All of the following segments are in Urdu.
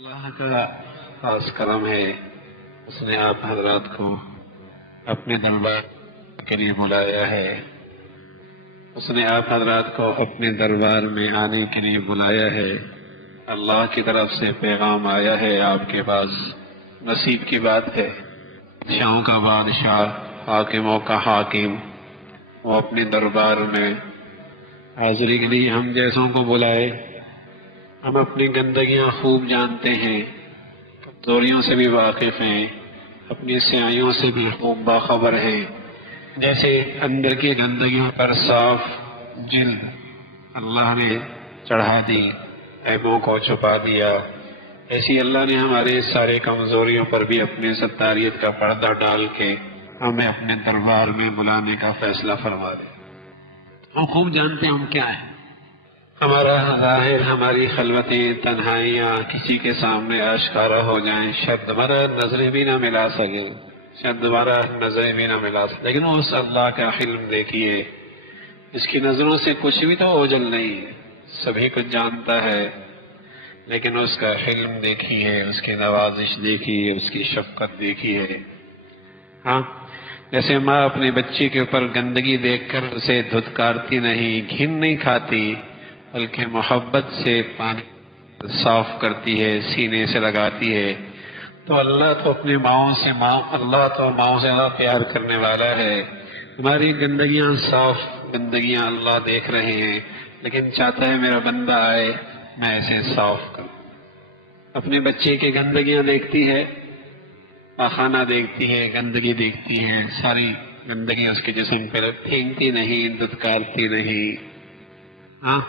اللہ کا خاص کرم ہے، اس نے آپ حضرات کو اپنے دربار کے لیے بلایا ہے، اس نے آپ حضرات کو اپنے دربار میں آنے کے لیے بلایا ہے۔ اللہ کی طرف سے پیغام آیا ہے آپ کے پاس، نصیب کی بات ہے۔ بادشاہوں کا بادشاہ، حاکموں کا حاکم، وہ اپنے دربار میں حاضری کے لیے ہم جیسوں کو بلائے۔ ہم اپنی گندگیاں خوب جانتے ہیں، کمزوریوں سے بھی واقف ہیں، اپنی سیاہیوں سے بھی خوب باخبر ہیں۔ جیسے اندر کی گندگیوں پر صاف جلد اللہ نے چڑھا دی، عیبوں کو چھپا دیا، ایسی اللہ نے ہمارے سارے کمزوریوں پر بھی اپنے ستاریت کا پردہ ڈال کے ہمیں اپنے دربار میں بلانے کا فیصلہ فرما دیا۔ ہم خوب جانتے ہیں ہم کیا ہیں۔ ہمارا ظاہر، ہماری خلوتیں، تنہائیاں کسی کے سامنے آشکارا ہو جائیں، شاید دوبارہ نظریں بھی نہ ملا سکے، شاید دوبارہ نظریں بھی نہ ملا سکے، لیکن اس اللہ کا علم دیکھیے، اس کی نظروں سے کچھ بھی تو اوجھل نہیں، سبھی کچھ جانتا ہے، لیکن اس کا علم دیکھیے، اس کی نوازش دیکھیے، اس کی شفقت دیکھیے۔ ہاں، جیسے ماں اپنے بچے کے اوپر گندگی دیکھ کر اسے دھتکارتی نہیں، گھن نہیں کھاتی، بلکہ محبت سے پانی صاف کرتی ہے، سینے سے لگاتی ہے، تو اللہ تو اپنی ماؤں سے اللہ تو ماؤں سے زیادہ پیار کرنے والا ہے۔ ہماری گندگیاں، صاف گندگیاں اللہ دیکھ رہے ہیں، لیکن چاہتا ہے میرا بندہ آئے، میں اسے صاف کروں۔ اپنے بچے کی گندگیاں دیکھتی ہے، پاخانہ دیکھتی ہے، گندگی دیکھتی ہے، ساری گندگی اس کے جسم پہ پھینکتی نہیں، دھتکارتی نہیں، ہاں،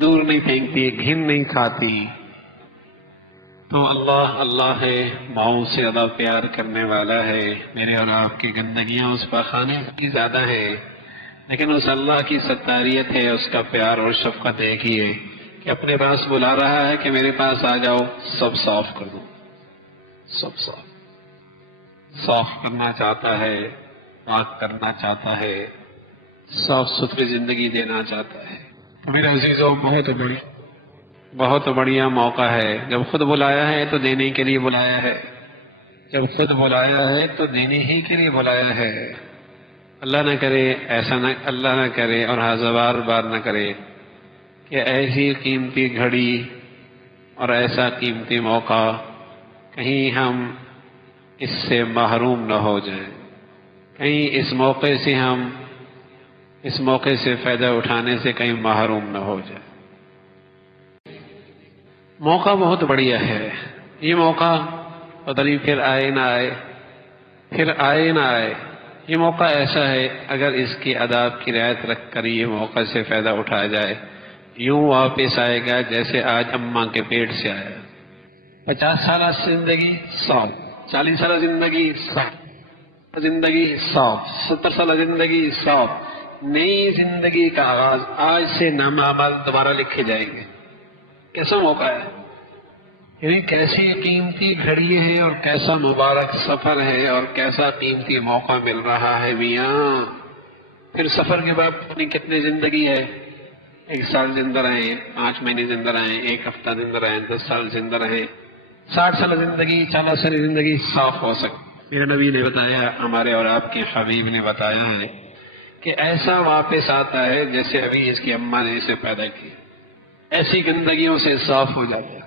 دور نہیں پھینکتی، گھن نہیں کھاتی۔ تو اللہ ہے، ماؤں سے زیادہ پیار کرنے والا ہے۔ میرے اور آپ کی گندگیاں اس پاخانے کی زیادہ ہے، لیکن اس اللہ کی ستاریت ہے، اس کا پیار اور شفقت ایک ہی ہے کہ اپنے پاس بلا رہا ہے کہ میرے پاس آ جاؤ، سب صاف کر دو، سب صاف کرنا چاہتا ہے، پاک کرنا چاہتا ہے، صاف ستھری زندگی دینا چاہتا ہے۔ میرے عزیزوں، بہت بڑھیا موقع ہے۔ جب خود بلایا ہے تو دینے کے لیے بلایا ہے، جب خود بلایا ہے تو دینے ہی کے لیے بلایا ہے۔ اللہ نہ کرے ایسا، نہ اللہ نہ کرے اور ہزار بار نہ کرے کہ ایسی قیمتی گھڑی اور ایسا قیمتی موقع کہیں ہم اس سے محروم نہ ہو جائیں، کہیں اس موقع سے فائدہ اٹھانے سے کہیں محروم نہ ہو جائے۔ موقع بہت بڑھیا ہے، یہ موقع پتہ نہیں پھر آئے نہ آئے، پھر آئے نہ آئے۔ یہ موقع ایسا ہے، اگر اس کی آداب کی رعایت رکھ کر یہ موقع سے فائدہ اٹھایا جائے، یوں واپس آئے گا جیسے آج اماں کے پیٹ سے آیا۔ 50 سالہ زندگی 100، 40 سالہ زندگی 100، زندگی 100، 70 سالہ زندگی 100، نئی زندگی کا آغاز آج سے نام اعمال دوبارہ لکھے جائیں گے۔ کیسا موقع ہے، یعنی کیسی قیمتی گھڑی ہے اور کیسا مبارک سفر ہے اور کیسا قیمتی موقع مل رہا ہے میاں۔ پھر سفر کے بعد اپنی کتنی زندگی ہے، 1 سال زندہ رہیں، 5 مہینے زندہ رہیں، 1 ہفتہ زندہ رہیں، 10 سال زندہ رہیں، 60 سال زندگی، 40 سال زندگی صاف ہو سکتی۔ میرے نبی نے بتایا، ہمارے اور آپ کے حبیب نے بتایا ہے کہ ایسا واپس آتا ہے جیسے ابھی اس کی اماں نے اسے پیدا کی، ایسی گندگیوں سے صاف ہو جاتا ہے۔